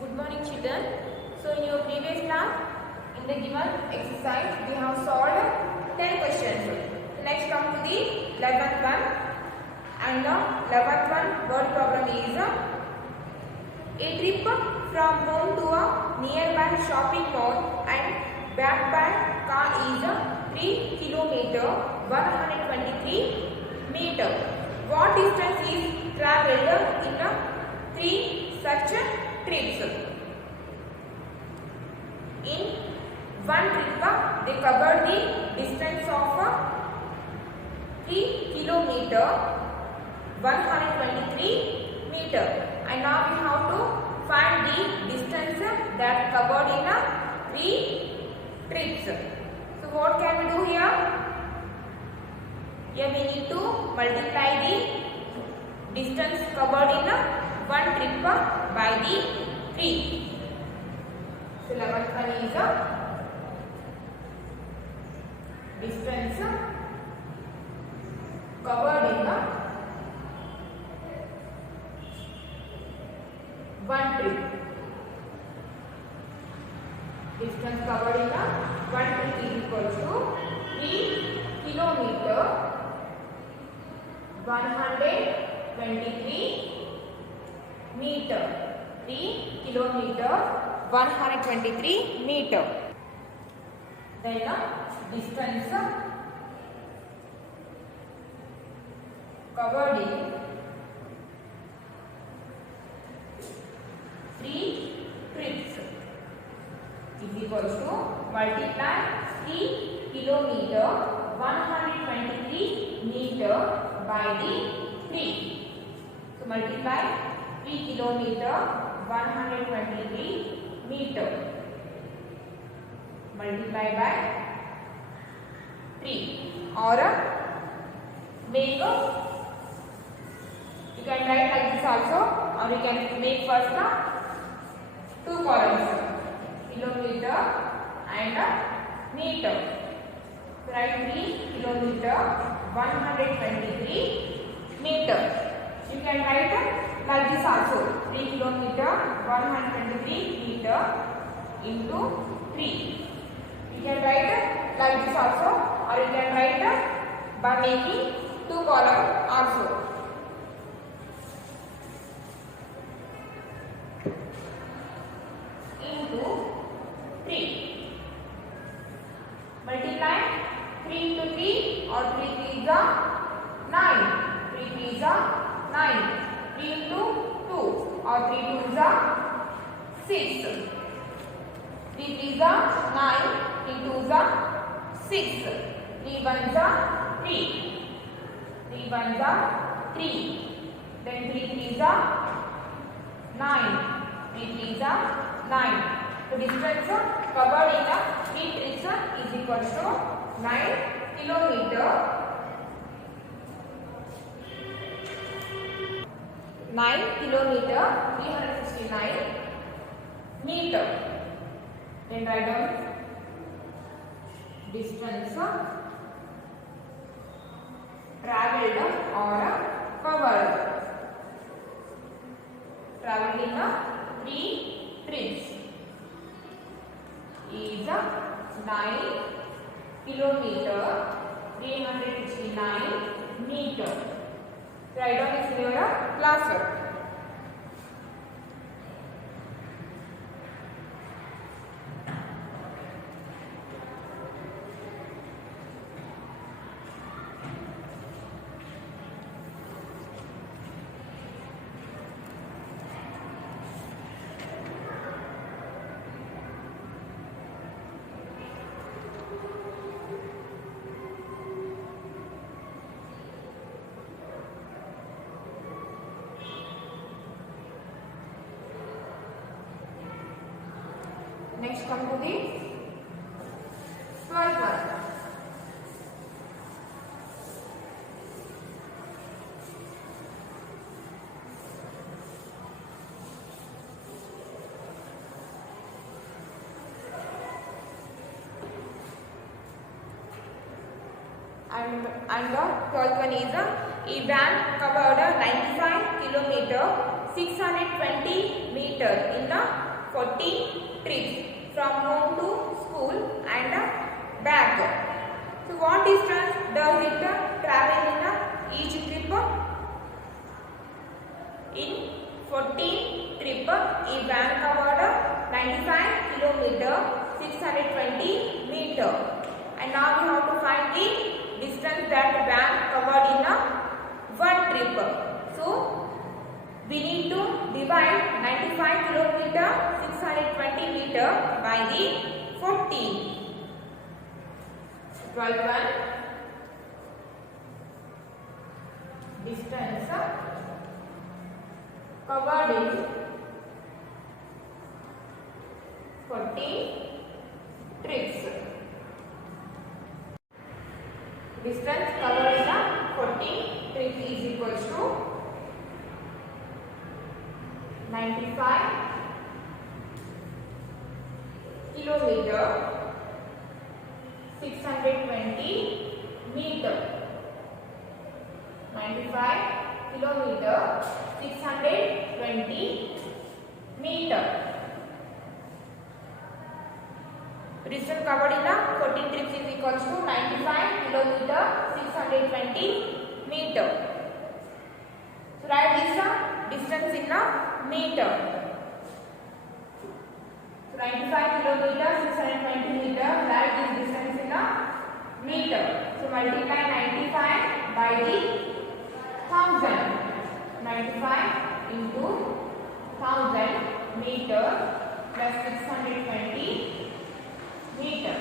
Good morning, children. So, in your previous class, in the given exercise, we have solved 10 questions. So, next come to the 11th one. And the 11th one word problem is a trip from home to a nearby shopping mall and back by car is 3 kilometer 123 meter. What distance is travelled in 3 such trips? In one trip, they covered the distance of 3 kilometer 123 meter, and now we have to find the distance that covered in 3 trips. So what can we do here? Here we need to multiply the distance covered in one trip by the 3. So 11th one is distance covered in one trip. Distance covered in one trip is equal to 3 kilometer 123 meter. 3 kilometer 123 meter. Then distance covered in 3 trips is equal to multiply 3 kilometer 123 meter by the 3. So multiply 3 kilometer 123 meter multiply by 3, or make you can write like this also, or you can make first 2 columns, kilometer and meter. So write 3 kilometer 123 meter. You can write like this also, 3 kilometer 123 meter into 3. You can write like this also, or you can write by making 2 columns also. Into 3. Multiply 3 into 3, or 3 3 is 9. 3 3 is 9. 3 into 2, or 3 2 is 6. 3 3 is 9. 3 2 is 6. 3 1 is 3. 3 1 is 3. Then 3 3 is 9. 3 3 is 9. The distance covered in 3 trips is equal to 9 kilometer. 9 kilometer 369 meter. Then write down distance travelled or covered. Travelled in 3 trips is 9 kilometer 369 meter. Write down this in your classwork. Next come to the 12th one. And the 12th one is a van covered 95 km 620 meter in the 14 trips from home to school and back. So what distance does it travel in each trip? In 14 trip, a van covered 95 kilometer, 620 meter. And now we have to find the distance that van covered in one trip. So we need to divide 95 kilometer, 620 meter by the 14. 12 one. Distance covered in 14 trips. Distance covered in 14 trips is equal to 95 kilometer, 620 meter. 95 kilometer, 620 meter. Distance covered in 14 trips is equal to 95 kilometer, 620 meter. So write this distance in meter. So 95 kilometer, 620 meter. Write this distance in meter. So multiply 95 by the 1000. 95 into 1000 meter plus 620 meter.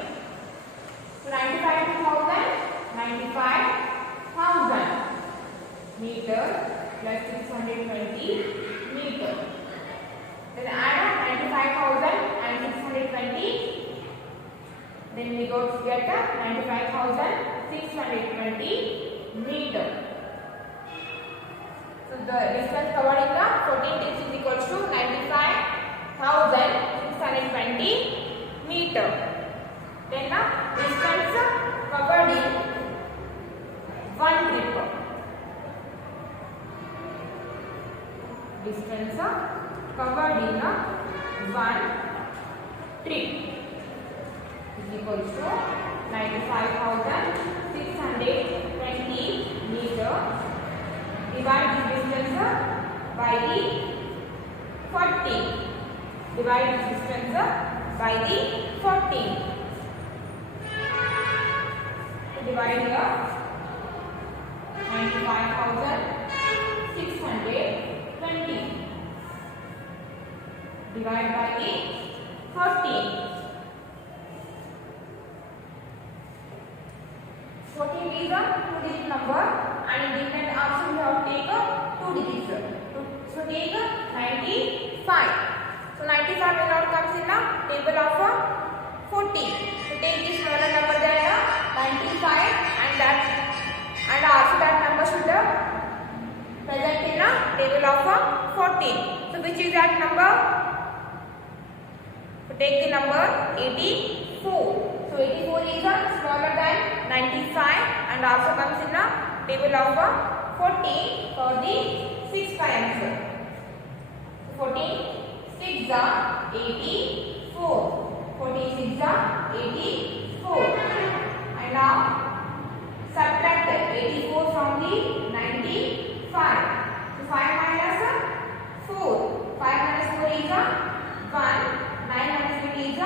So 95 to 1000, 95,000 meter plus 620 meter. Then add 95,000 and 620. Then we go to get 95,620 meter. So the distance covered in the 14 trips is equal to 95,620 meter. Then the distance covered in one trip. Distance covered in one trip is equal to 95,620 meter. Divide this distance by the 40. Divide this distance by the 14. So divide here 95,620. Divide by the 14. 14 is a 2-digit number, and in different option we have to take 2 digits. So take 95. So 95 will not comes in the table of 14. So take this smaller number there 95, and also that number should present in the table of 14. So which is that number? So take the number 84. So 84 is smaller than 95 and also comes in the table of 14 for the 6 times. 14 6 are 84. 46 are 84. And now subtract 84 from the 95. So 5 minus 4. 5 minus 4 is 1. 9 minus 8 is 1.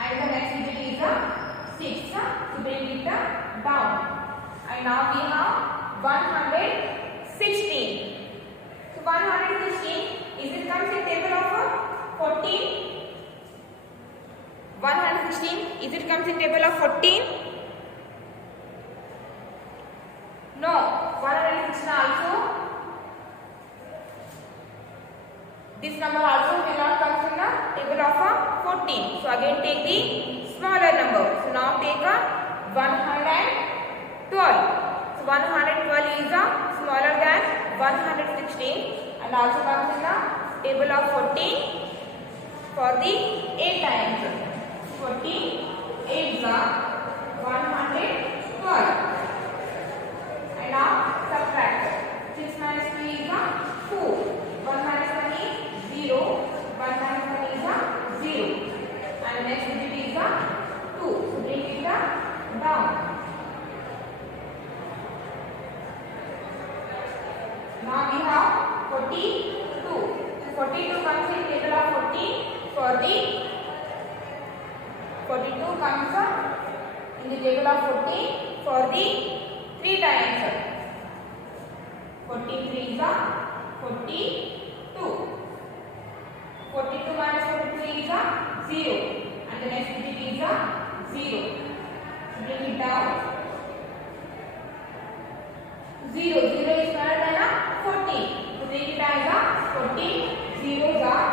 And the next digit is 6. So bring it down. And now we have 116. So 116 is it comes in table of 14. 116 is it comes in table of 14. No, 116 also. This number also will not come in the table of 14. So again take the smaller number. So now take 112. So 112 is smaller than 116 and also comes in the table of 14 for the 8 times. 14 8 is 112. And now subtract. 6 minus 3 is 14 for the 42 comes in the table of 14 for the 3 times. 43 is 42. 42 minus 43 is 0, and the next digit is 0. Bring it down. 0 is smaller than 14. So bring it as 14. Zeros are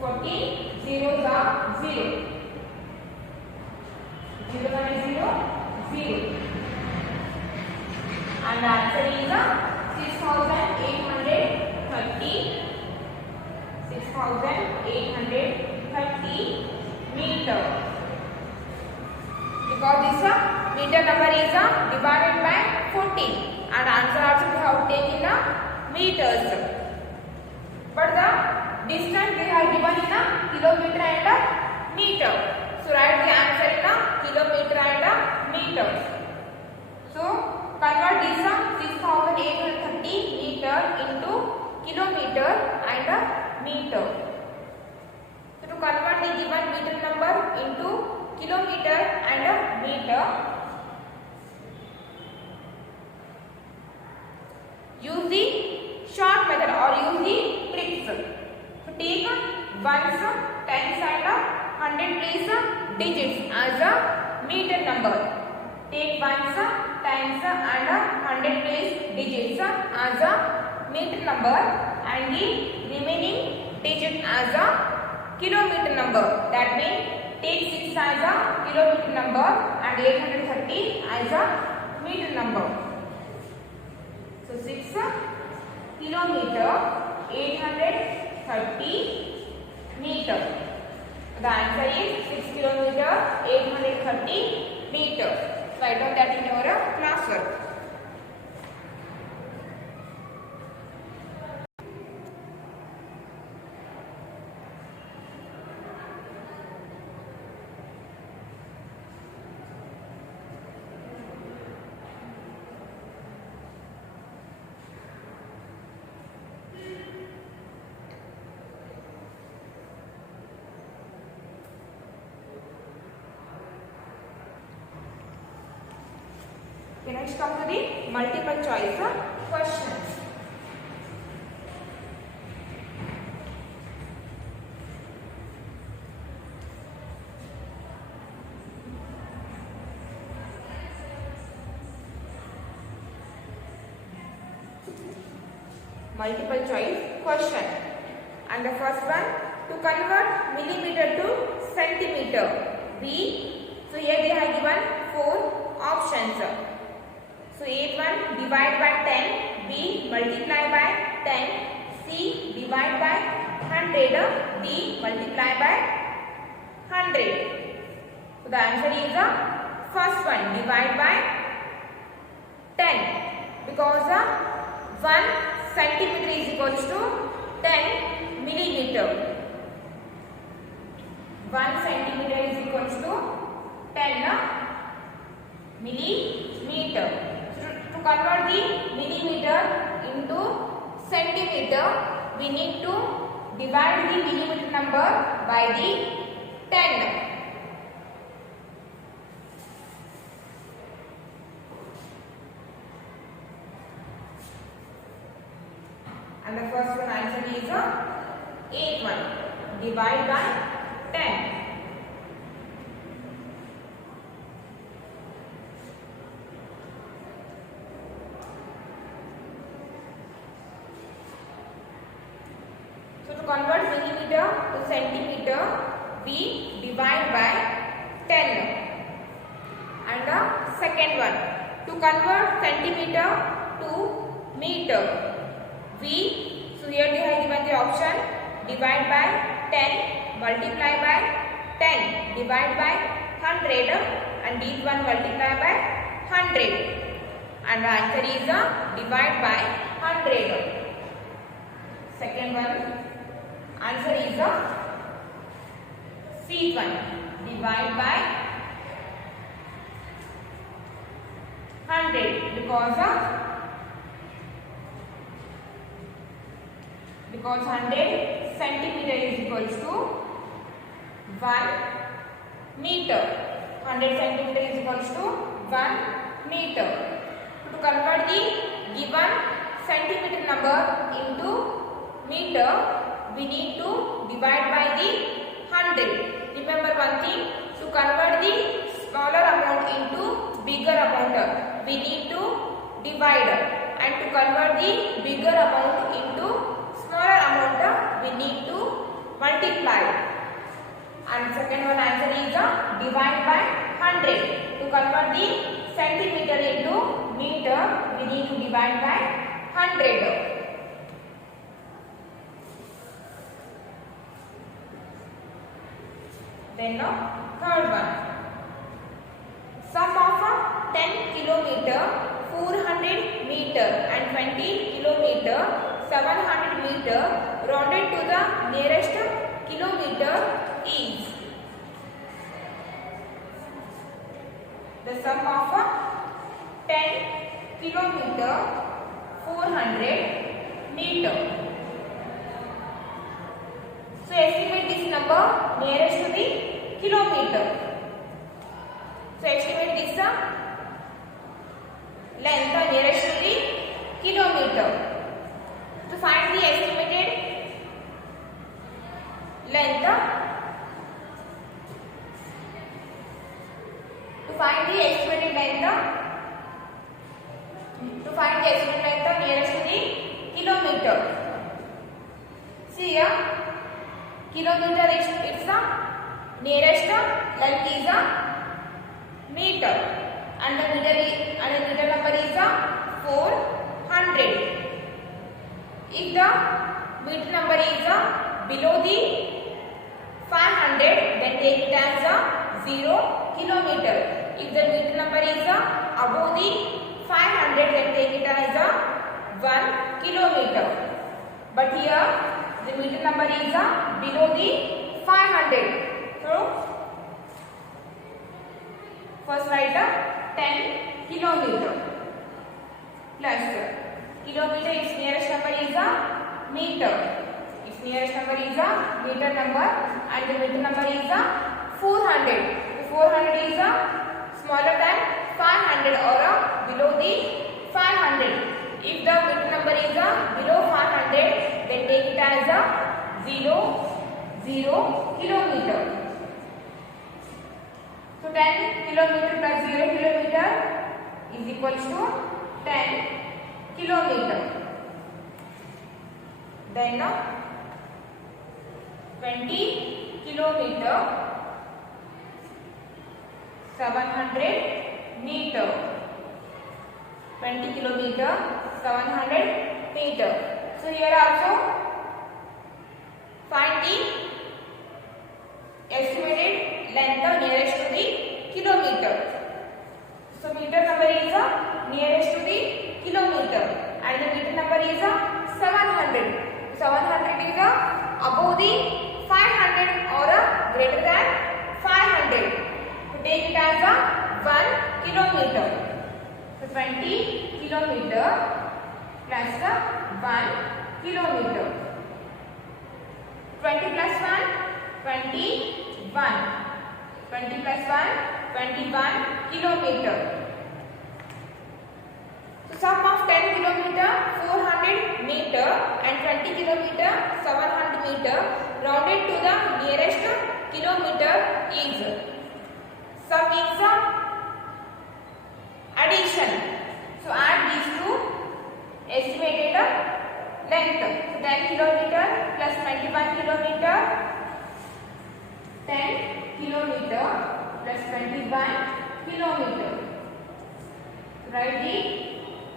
14. Zeros are 0. 0 minus 0, 0. And the answer is 6,830. 6,830 meter. Because this meter number is divided by 14, and answer also we have taken meters. But the distance they have given in kilometer and meter. So write the answer in kilometer and meters. So convert this 6,830 meter into kilometer and meter. So to convert the given meter number into kilometer and meter, use the short method or use the tricks. So take ones, tens and 100 place digits as a meter number. Take ones, tens and 100 place digits as a meter number, and the remaining digit as a kilometer number. That means take 6 as a kilometer number and 830 as a meter number. So 6 kilometer, 830 meter. The answer is 6 kilometer, 830 meter. Write down that in your classwork. Okay, next come to the multiple choice questions. Multiple choice question. And the first one, to convert millimeter to centimeter. B. So here they have given 4 options. So A1 divide by 10, B multiply by 10, C divide by 100, D multiply by 100. So the answer is the first one, divide by 10, because 1 centimeter is equals to 10 millimeter. 1 centimeter is equals to 10 millimeter. To convert the millimeter into centimeter, we need to divide the millimeter number by the 10. And the first one answer is 8 one. Divide by 10. So to convert millimeter to centimeter, we divide by 10. And the second one, to convert centimeter to meter, so here they have given the option, divide by 10, multiply by 10, divide by 100, and this one multiply by 100. And the answer is divide by 100. Second one, answer is C1, divide by 100, because because 100 centimeter is equals to 1 meter. 100 centimeter is equals to 1 meter. To convert the given centimeter number into meter, we need to divide by the 100. Remember one thing, to convert the smaller amount into bigger amount, we need to divide, and to convert the bigger amount into smaller amount, we need to multiply. And second one answer is divide by 100. To convert the centimeter into meter, we need to divide by 100. Then third one. Sum of 10 kilometer, 400 meter and 20 kilometer, 700 meter rounded to the nearest kilometer is. The sum of 10 kilometer, 400 meter. So estimate this number nearest to the kilometer. So estimate this length nearest to the kilometer. To find the estimated length, nearest to the kilometer. See here, kilometer is its nearest length is meter, and the meter number is 400. If the meter number is below the 500, then take it as 0 kilometer. If the meter number is above the 500, then take it as 1 kilometer. But here the meter number is below the 500. So first write 10 kilometer plus kilometer, its nearest number is meter. Its nearest number is meter number, and the meter number is 400. The 400 is smaller than 500 or below the 500. If the meter number is below 500, then take it as 0 kilometer. So 10 kilometer plus 0 kilometer is equals to 10 kilometer. Then 20 kilometer, 700 meter. 20 kilometer, 700 meter. So here also find the estimated length nearest to the kilometer. So meter number is nearest to the kilometer, and the meter number is 700. 700 is above the 500 or greater than 500. So take it as 1 kilometer. So 20 kilometer plus 1 kilometer. 20 plus 1, 21. 20 plus 1, 21 kilometer. So sum of 10 kilometer, 400 meter and 20 kilometer, 700 meter rounded to the nearest kilometer is. Sum is addition. So add these two estimated length. So 10 kilometer plus 21 kilometer, 10 kilometer plus 21 kilometer. Write the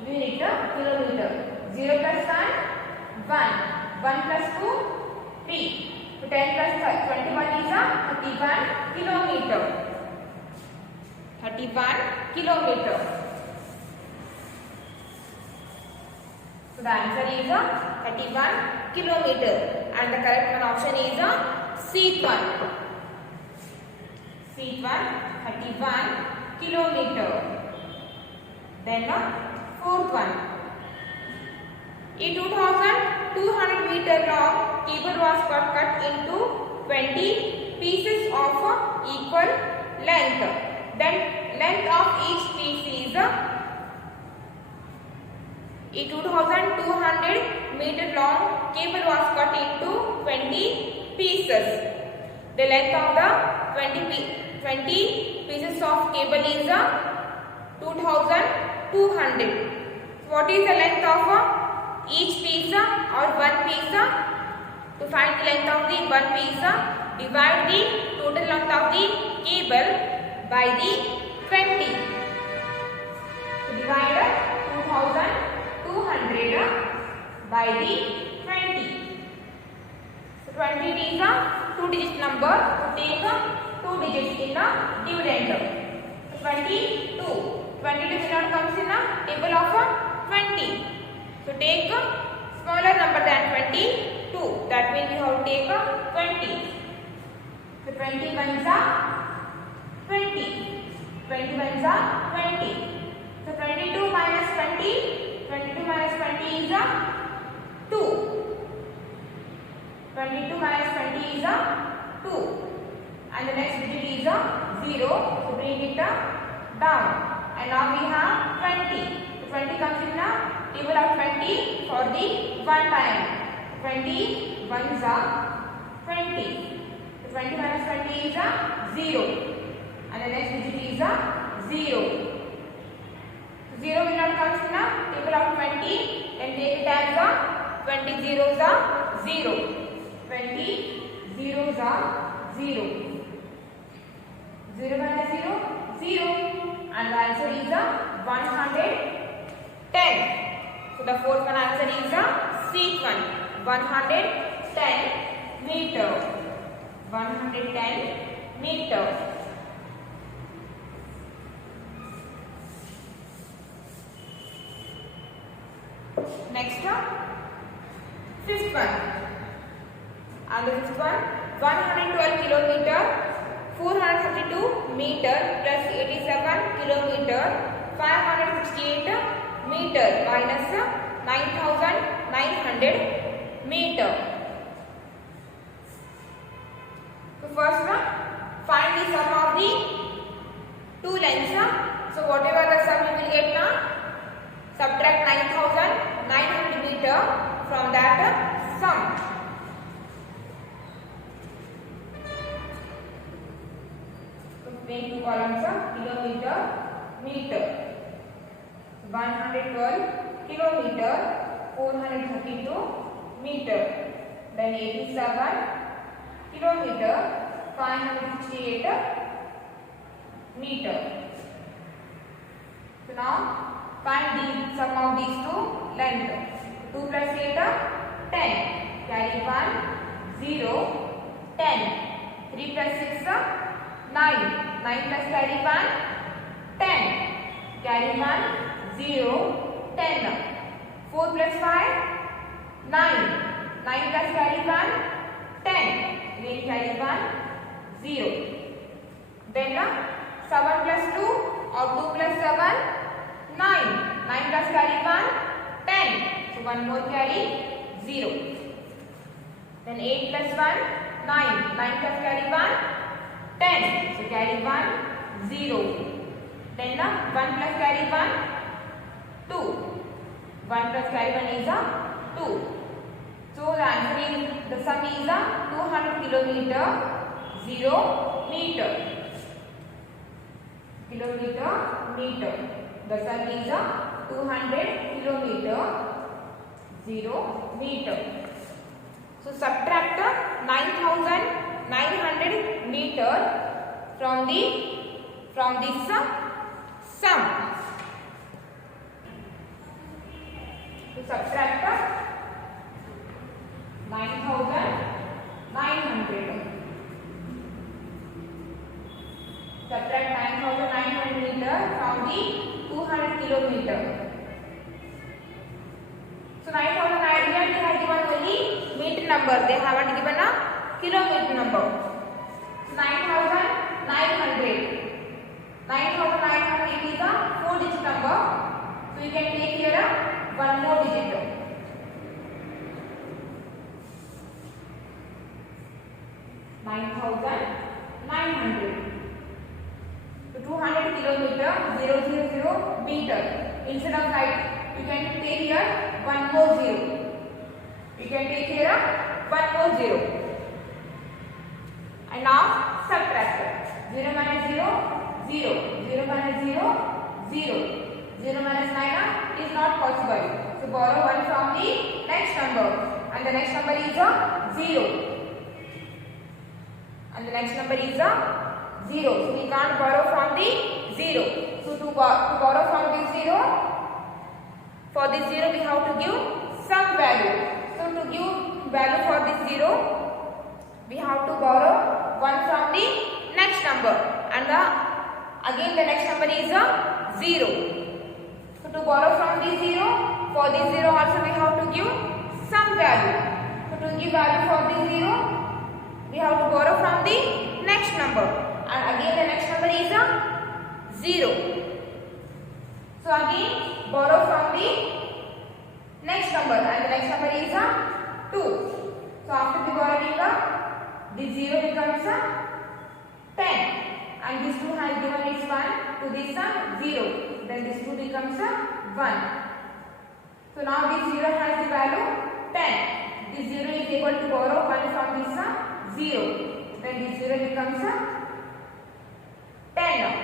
unit kilometer. 0 plus 1, 1. 1 plus 2, 3. So 10 plus 21 is 31 kilometer. 31 kilometer. So the answer is 31 kilometer, and the correct one option is C one. C one, 31 kilometer. Then fourth one. In 2000 200-meter long cable was cut into 20 pieces of equal length. Then length of each piece is a 2200-meter long cable was cut into 20 pieces. The length of the 20 pieces of cable is 2200. What is the length of each piece or one piece? To find the length of the one piece, divide the total length of the cable by the 20. So divide 2200 by the 20. So 20 is a 2-digit number. To take 2 digits in a dividend. So 22. 22 not comes in a table of 20. So take a smaller number than 22. That means we have to take a 20. So 20 ones are 20. 20 ones are 20. So 22 minus 20. 22 minus 20 is a 2. 22 minus 20 is a 2. And the next digit is a 0. So bring it down. And now we have 20. So 20 comes in a table of 20 for the one time. 20 ones are 20. So 20 minus 20 is a 0. And the next digit is a 0. 0 will not come in a table of 20. Then take it as a 20 zeros are 0. 20 zeros are 0. 0 minus 0, 0. And the answer is a 110. So the fourth one answer is a C one. 110 meter. 110 meter. Next one, fifth one. And the fifth one, 112 kilometer, 432 meter plus 87 kilometer, 568 meter minus 9,900 meter. So first one, find the sum of the two lengths. So whatever the sum you will get now, subtract 9,900 meter from that sum. So make two columns of kilometer, meter. 112 kilometer, 432 meter. Then 87 kilometer, 568 meter. So now find the sum of these two lengths. 2 plus 8, 10. Carry 1, 0, 10. 3 plus 6, 9. 9 plus carry 1, 10. Carry 1, 0, 10. 4 plus 5, 9. 9 plus carry 1, 10. Again carry 1, 0. Then 7 plus 2 or 2 plus 7, 9. 9 plus carry 1, 10. So one more carry 0. Then 8 plus 1, 9. 9 plus carry 1, 10. So carry 1, 0. Then 1 plus carry 1, 2. 1 plus carry 1 is 2. So the answer is, the sum is 200 kilometer, 0 meter. Kilometer, meter. The sum is 200 kilometer, 0 meter. So subtract 9,900 meter from this sum. So subtract 9,900. Subtract 9,900 meter from the 200 kilometer. So 9,900 they have given only meter number. They haven't given a kilometer number. So 9,900. 9,900 is a 4-digit number. So you can take here one more digit. 9,900. So 200 kilometer, 000 meter. Instead of write, you can take here one more zero. You can take here one more zero. And now subtract. 0 minus 0, 0. 0 minus 0, 0. 0 minus 9 is not possible. So borrow 1 from the next number. And the next number is a 0. And the next number is a 0. So we can't borrow from the 0. So to borrow from the 0, for this 0 we have to give some value. So to give value for this 0, we have to borrow 1 from the next number. And again the next number is a 0. So to borrow from the 0, for this 0 also we have to give some value. So to give value for the 0, we have to borrow from the next number. And again the next number is a 0. So again borrow from the next number, and the next number is a 2. So after the borrowing, this 0 becomes a 10. And this 2 has given its 1 to this 0. Then this 2 becomes a 1. So now this 0 has the value 10. This 0 is able to borrow 1 from this 0. Then this 0 becomes a 10 now.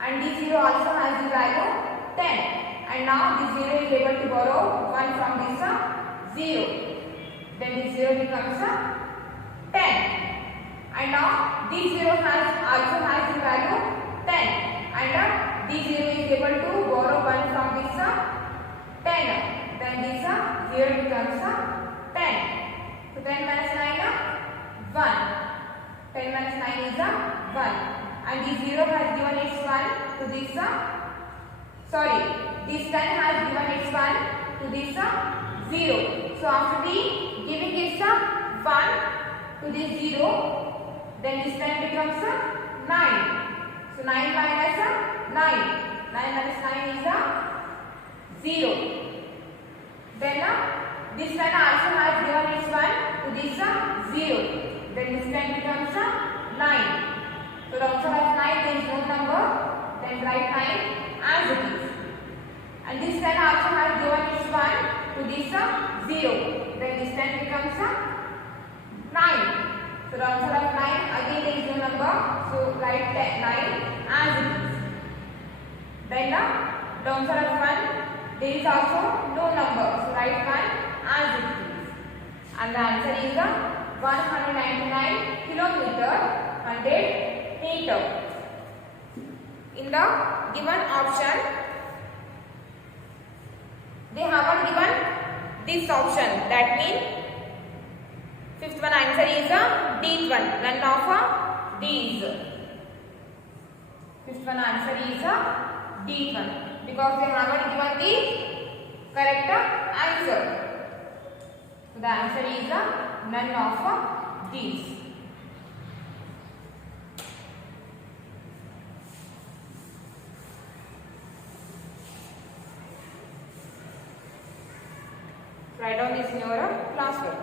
And this 0 also has the value 10. And now this 0 is able to borrow 1 from this 0. Then this 0 becomes a 10. And now this 0 also has the value 10. And this 0 is able to borrow 1 from this 10. Then this 0 becomes 10. So 10 minus 9 1. 10 minus 9 is 1. And this 0 has given its 1 to this this 10 has given its 1 to this 0. So after the giving its 1 to this 0, then this 10 becomes 9. So 9 minus 9. 9 minus 9 is 0. Then this 10 also has given its 1 to this 0. Then this 10 becomes 9. So the answer of 9, there is no number. Then write 9 as it is. And this 10 also has given its 1 to this 0. Then this 10 becomes 9. So the answer of 9, again there is no number. So write 9 as it is. Then the answer of 1, there is also no number. So write 1 as it is. And the answer is 199 kilometer 100 meter. In the given option, they haven't given this option. That means fifth one answer is D one. None of these. Fifth one answer is D one, because they haven't given the correct answer. So the answer is none of these. Write down this in your classwork.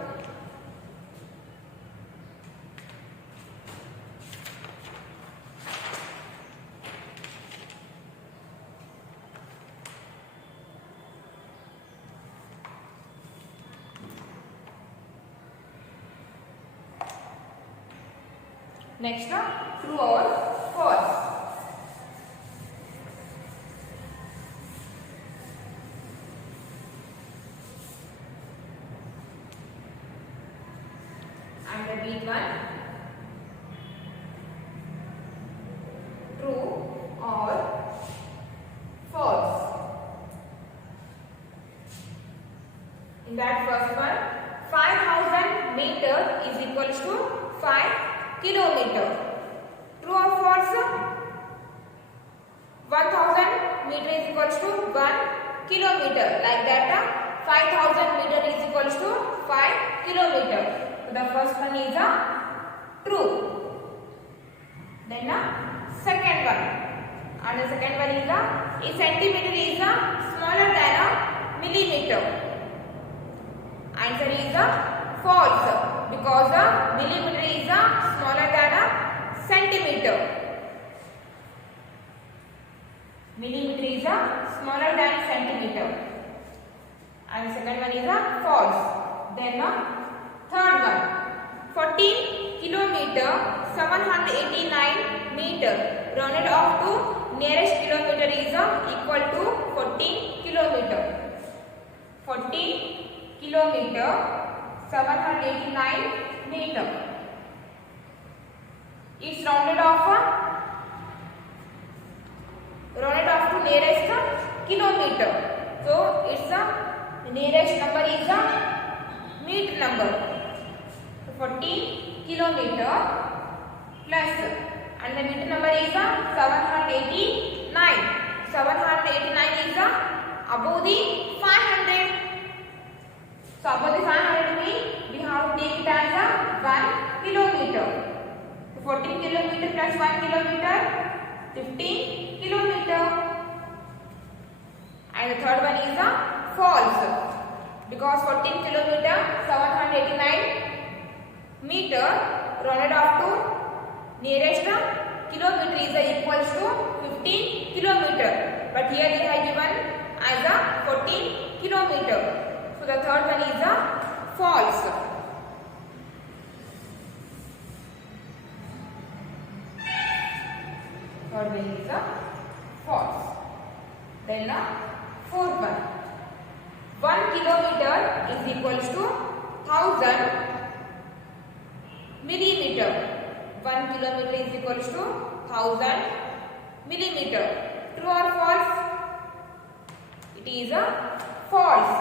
Next, true or false. And the big one, true or false. In that first one, 5,000 meter is equals to 5 kilometer. True or false? 1,000 meter is equals to 1 kilometer. Like that, 5,000 meter is equals to 5 kilometer. So the first one is true. Then second one. And the second one is a centimeter is smaller than a millimeter. Answer is false. because a millimeter is a smaller than a centimeter. Millimeter is a smaller than centimeter. And the second one is a false. Then the third one, 14 kilometer 789 meter rounded off to nearest kilometer is equal to 14 kilometer. 14 kilometer 789 meter. It's rounded off to nearest kilometer. So its nearest number is a meter number. So 14 kilometer plus, and the meter number is 789. 789 is above the 500. So above the 500 means we have to take it as a 1 kilometer. So 14 kilometer plus 1 kilometer, 15 kilometer. And the third one is a false, because 14 kilometer 789 meter rounded off to nearest kilometer is equals to 15 kilometer. But here they have given as a 14 kilometer. So the third one is a false. Third one is a false. Then the fourth one, 1 kilometer is equals to 1000 millimeter. 1 kilometer is equals to 1000 millimeter. True or false? It is a false.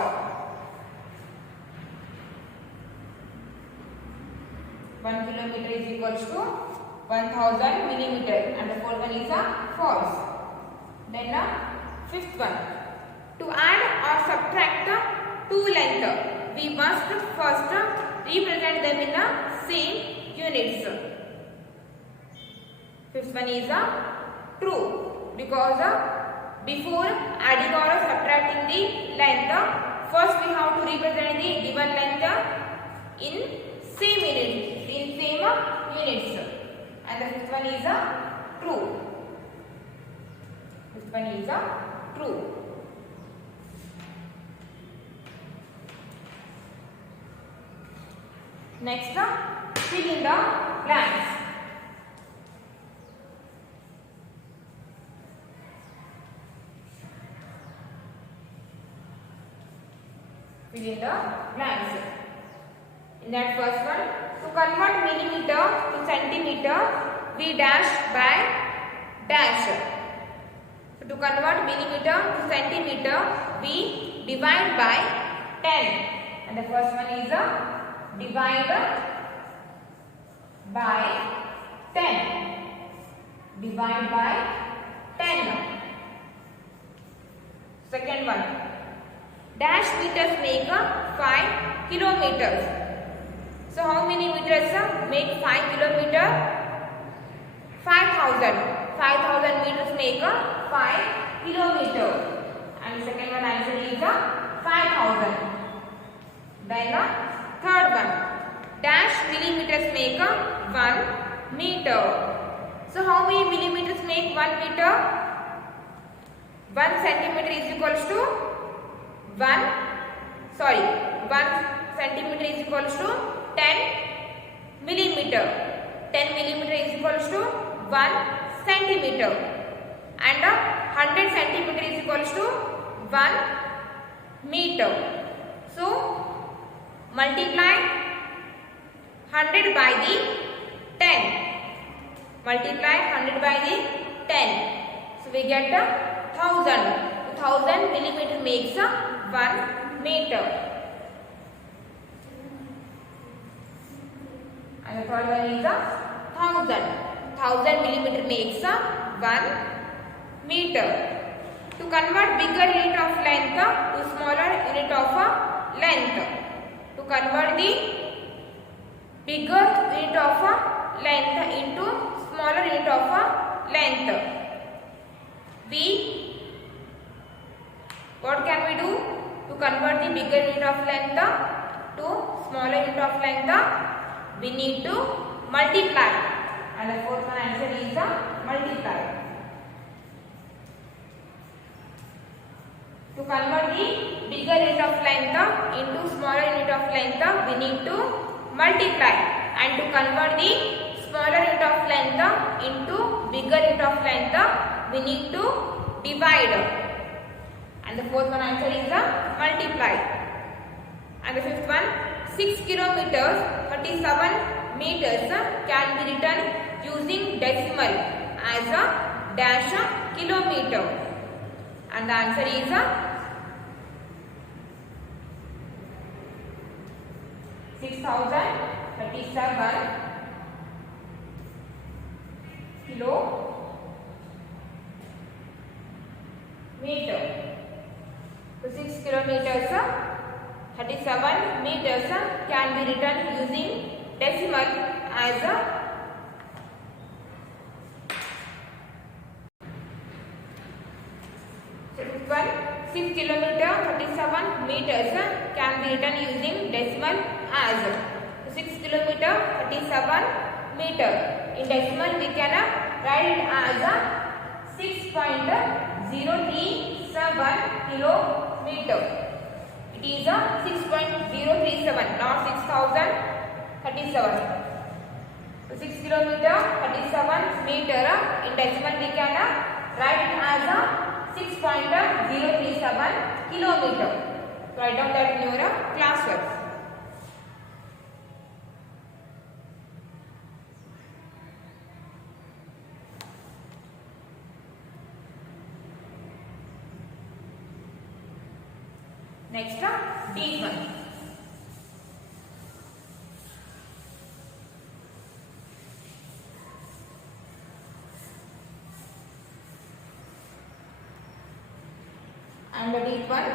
1 kilometer is equals to 1000 millimeter, and the fourth one is a false. Then the fifth one, to add or subtract two lengths, we must first represent them in the same units. Fifth one is a true, because before adding or subtracting the length, first we have to represent the given length in same units. And the fifth one is a true. Fifth one is a true. Next, fill in the blanks. Fill in the blanks. In that first one, to convert millimeter to centimeter, we dash by dash. So to convert millimeter to centimeter, we divide by 10. And the first one is divide by 10. Divide by 10. Second one, dash meters make 5 kilometers. So how many meters make 5 kilometers? 5,000. 5,000 meters make 5 kilometers. And second one answer is 5,000. Then third one, dash millimeters make 1 meter. So how many millimeters make 1 meter? 1 centimeter is equals to 1 centimeter is equals to 10 millimeter. 10 millimeter is equals to 1 centimeter. And 100 centimeter is equals to 1 meter. So multiply 100 by the 10. Multiply 100 by the 10. So we get 1000. 1000 millimeter makes 1 meter. And the third one is 1000. 1000 millimeter makes 1 meter. To convert bigger unit of length to smaller unit of length. To convert the bigger unit of length into smaller unit of length, what can we do to convert the bigger unit of length to smaller unit of length? we need to multiply, and the fourth one answer is the multiply. To convert the bigger unit of length into smaller unit of length, we need to multiply, and to convert the smaller unit of length into bigger unit of length, we need to divide, and the fourth one answer is the multiply. And the fifth one, 6 kilometers 37 meters can be written using decimal as a dash kilometer, and the answer is 6037 kilometer. So 6 kilometers 37 meters can be written using decimal as a so 6 kilometer 37 meters can be written using decimal as 6 kilometer 37 meter. In decimal we can write it as 6.037 kilometer. It is 6.037, not 6037. So 6 kilometer 37 meter. In decimal we can write it as 6.037 kilometer. So write down that in your classwork. Next, D1. And the D1,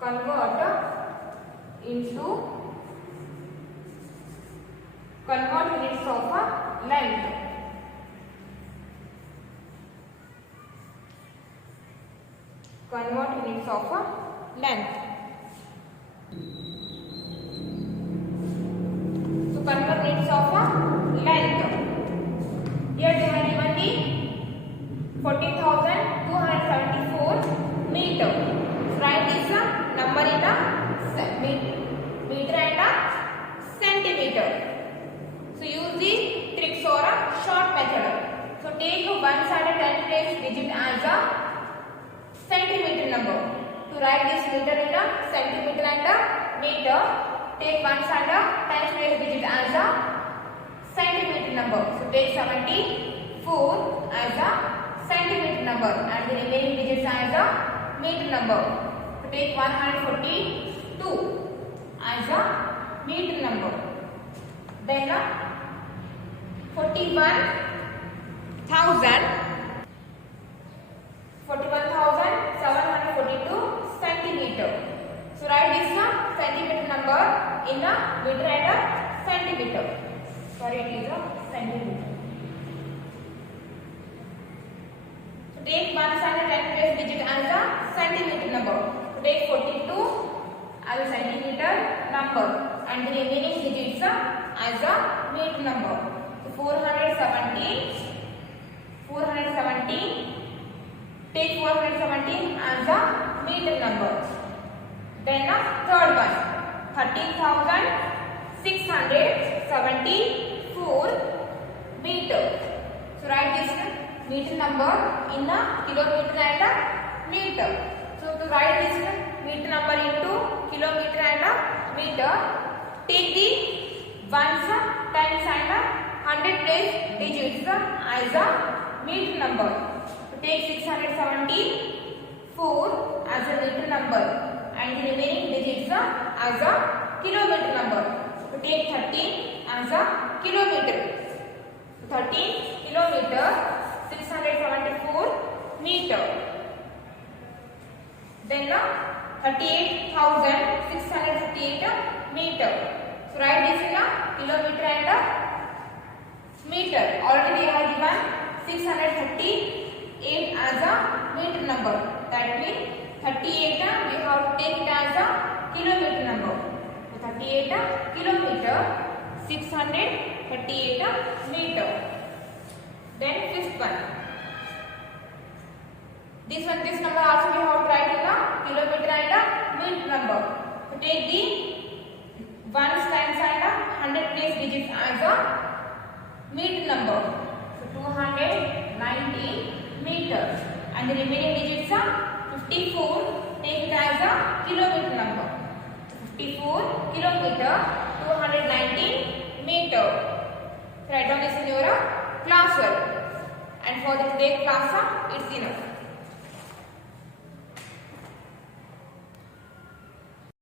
convert units of length. Convert units of length. So convert units of length. Here they have given the 14,274 meter. So write this number in the meter and centimeter. So use the tricks or short method. So take one side and 10 place digit as a centimeter number. To write this meter in a centimeter and a meter, take one side 10 place digit as a centimeter number. So take 74 as a centimeter number and the remaining digits as a meter number. So take 142 as a meter number. Then 41,742 centimeter. So write this centimeter number in a meter and a centimeter. Sorry, it is a centimeter. So take one side and 10 place digit as a centimeter number. So take 42 as a centimeter number and the remaining digits as a meter number. So 417. Take 417 as a meter number. Then third one, 13,674 meter. So write this meter number in a kilometer and a meter. So to write this meter number into kilometer and a meter, take the ones, tens and 100 place digits as a meter number. So take 674 as a meter number and the remaining digits as a kilometer number. So take 13 as a kilometer. So 13 kilometer 674 meter. Then 38,658 meter. So write this in a kilometer and a meter. Already they have given 638 as a meter number. That means 38 we have to take it as a kilometer number. So 38 kilometer, 638 meter. Then fifth one. This number also we have to write in the kilometer and meter number. So take the ones, times and 100 place digits as a meter number. So 290 meters. And the remaining digits are 54. Take it as a kilometer number. 54 kilometer, 219 meter. So write down this in your class work. And for the today class, it's enough.